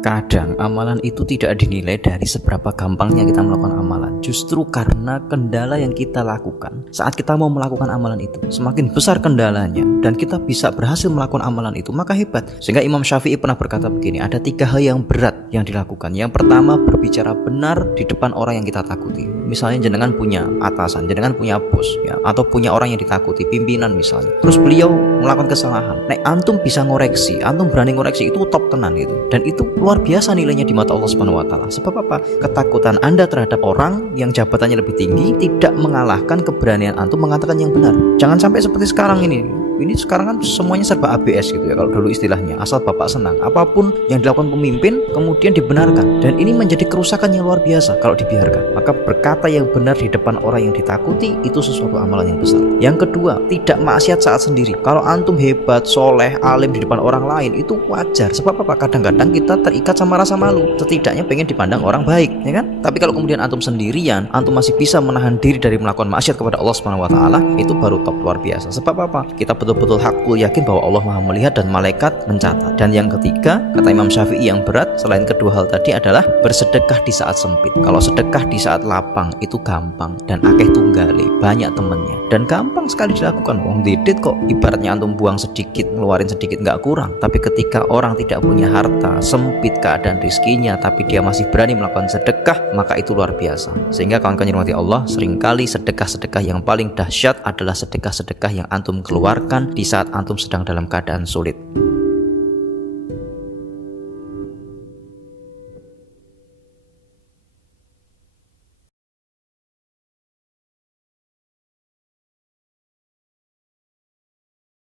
Kadang amalan itu tidak dinilai dari seberapa gampangnya kita melakukan amalan. Justru karena kendala yang kita lakukan saat kita mau melakukan amalan itu, semakin besar kendalanya dan kita bisa berhasil melakukan amalan itu, maka hebat. Sehingga Imam Syafi'i pernah berkata begini, ada 3 hal yang berat yang dilakukan. Yang pertama, berbicara benar di depan orang yang kita takuti. Misalnya jenengan punya atasan, jenengan punya bos ya, atau punya orang yang ditakuti, pimpinan misalnya. Terus beliau melakukan kesalahan. Nek antum bisa ngoreksi, antum berani ngoreksi, itu top tenan gitu. Dan itu luar biasa nilainya di mata Allah Subhanahu wa taala. Sebab apa? Ketakutan Anda terhadap orang yang jabatannya lebih tinggi tidak mengalahkan keberanian antum mengatakan yang benar. Jangan sampai seperti sekarang ini. Ini sekarang kan semuanya serba ABS gitu ya, kalau dulu istilahnya, asal bapak senang. Apapun yang dilakukan pemimpin kemudian dibenarkan, dan ini menjadi kerusakan yang luar biasa kalau dibiarkan. Maka berkata yang benar di depan orang yang ditakuti itu sesuatu amalan yang besar. Yang kedua, tidak maksiat saat sendiri. Kalau antum hebat, soleh, alim di depan orang lain itu wajar. Sebab apa? Kadang-kadang kita terikat sama rasa malu, setidaknya pengen dipandang orang baik, ya kan? Tapi kalau kemudian antum sendirian, antum masih bisa menahan diri dari melakukan maksiat kepada Allah Subhanahu wa taala, itu baru top, luar biasa. Sebab apa? Kita betul-betul hakul yakin bahwa Allah Maha melihat dan malaikat mencatat. Dan yang ketiga, kata Imam Syafi'i, yang berat selain kedua hal tadi adalah bersedekah di saat sempit. Kalau sedekah di saat lapang itu gampang dan akeh tunggale, banyak temennya dan gampang sekali dilakukan. Wong didit kok, ibaratnya antum buang sedikit ngeluarin sedikit nggak kurang. Tapi ketika orang tidak punya harta, sempit keadaan rizkinya, tapi dia masih berani melakukan sedekah, maka itu luar biasa. Sehingga kawan-kawan yang dirahmati Allah, seringkali sedekah-sedekah yang paling dahsyat adalah sedekah-sedekah yang antum keluarkan di saat antum sedang dalam keadaan sulit.